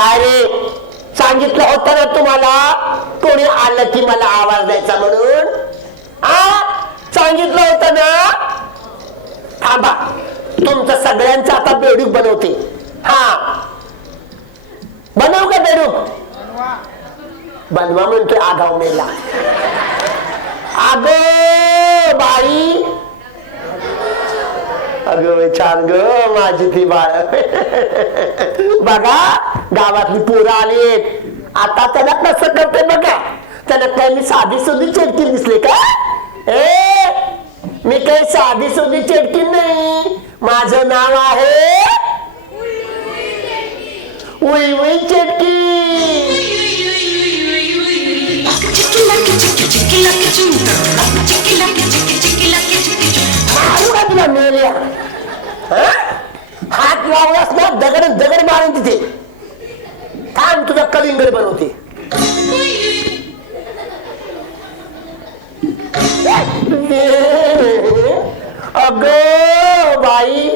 काय रे, सांगितलं होतं ना तुम्हाला कोणी आलं की मला आवाज द्यायचा म्हणून? सांगितलं होतं ना. थांबा, तुमचं सगळ्यांचं आता बेडूक बनवते. बनवू का बेडूक? बनवा म्हणतोय आगाव मेला. अगं बाई, अगं छान ग माझी ती बाळ. बघा गावातली पोरं आलीत. आता त्याला कसं करते बघा. त्याला काय मी साधी सुधी चिडकी दिसले का? मी काही साधी सुधी चिडकी नाही. माझं नाव आहे उई उई चिडकी. मारू का तुला मेल्या? हात लावलास ना दगड दगड मारून तिथे. थांब तुझा कलिंगड बनवते. अगं बाई,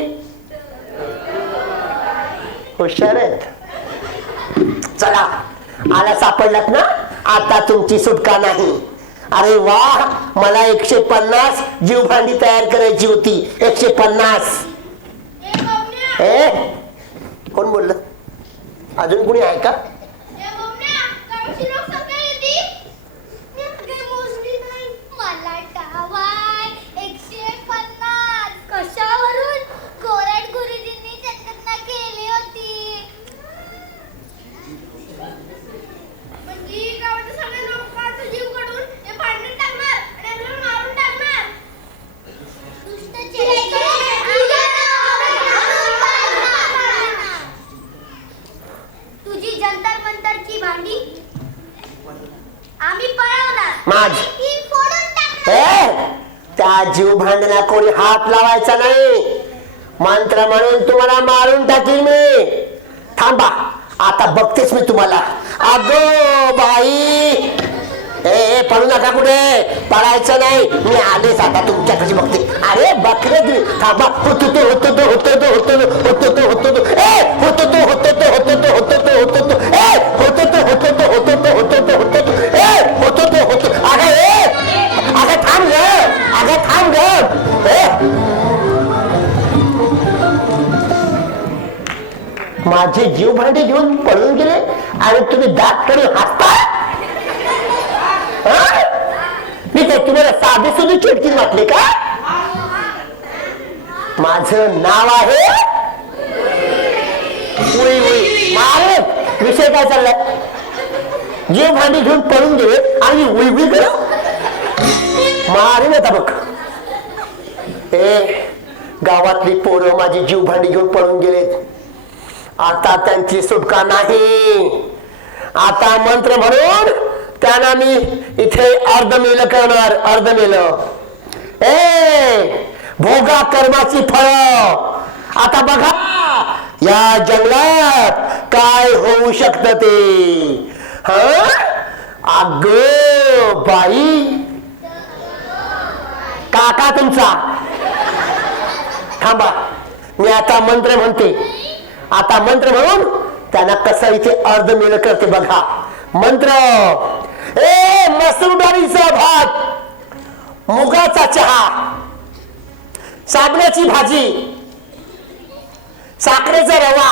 हुशार आहेत. चला, आला सापडलात ना, आता तुमची सुटका नाही. अरे वा, मला 150 जीवभांडी तयार करायची होती. 150. कोण बोललं? अजून कोणी आहे का? त्या जीव भांडणा कोणी हात लावायचा नाही. मंत्र म्हणून तुम्हाला मारून टाकील मी. थांबा, आता बघतेच मी तुम्हाला. अगो बाई, पळू नका, कुठे पळायचं नाही. मी आलेच आता तुमच्याकडे बघते. अरे बकरे तुम्ही, थांबा. होतो तो होतो तो होतो तो होतो तो होतो तो होतो तो होतो तो होतो तो होतो तो होतो तो होतो तो होतो तो होतो तो होतो तो होतो तो होतो तो होतो तो होतो. अगं थांब ग, अगं थांब ग. माझे जीव भांडे घेऊन पळून गेले आणि तुम्ही दात करून हसता. मी काय तुम्हाला साधे सुधी चिडकी वाटले का? माझं नाव आहे उई उई. महाराज, विषय काय चाललाय? जीव भांडी घेऊन पळून गेले आणि उई उई करू मारे आता बघ. गावातली पोरं माझी जीव भांडी घेऊन पळून गेलेत. आता त्यांची सुटका नाही. आता मंत्र म्हणून त्यांना मी इथे अर्धमेल करणार. अर्धमेल, भोगा कर्माची फळ. आता बघा या जंगलात काय होऊ शकत ते. अगं बाई, काका तुमचा. थांबा, मी आता मंत्र म्हणते. आता मंत्र म्हणून त्यांना कसं इथे अर्धमेल करते बघा. मंत्र, मसूर डाळीचा भात, मुगाचा चहा, साबणाची भाजी, साखरेचा रवा,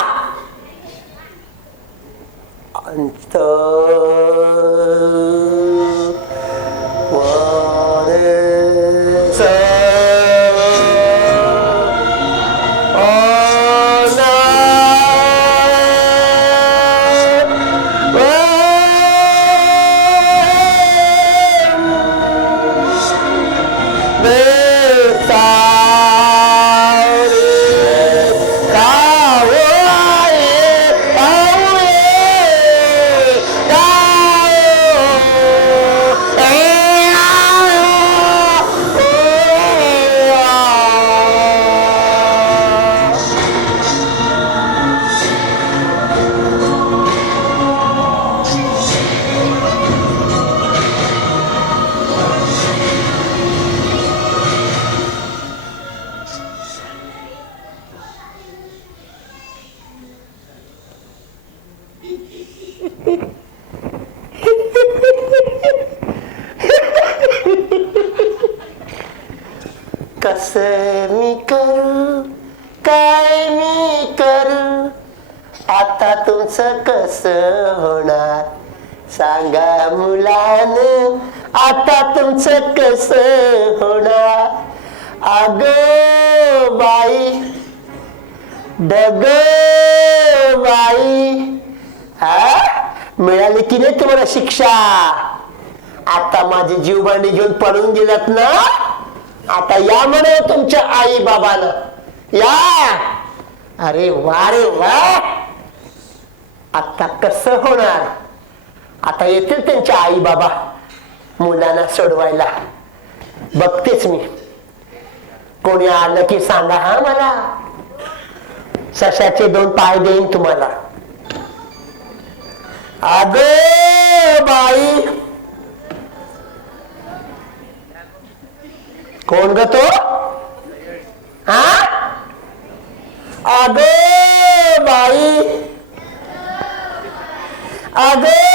कस मी करू काय मी करू आता तुमचं कस होणार सांगा मुलानं आता तुमचं कस होणार अग बाई डग बाई मिळाली की नाही तुम्हाला शिक्षा आता माझे जीव भांडी घेऊन पळून गेलात ना आता या म्हणे तुमच्या आई बाबाला या अरे वा रे वा आता कसं होणार आता येतील त्यांच्या आई बाबा मुलांना सोडवायला बघतेच मी कोणी आलं की सांगा हा मला सशाचे 2 पाय देईन तुम्हाला अगं बाई कोण ग तो हा अगं बाई अगं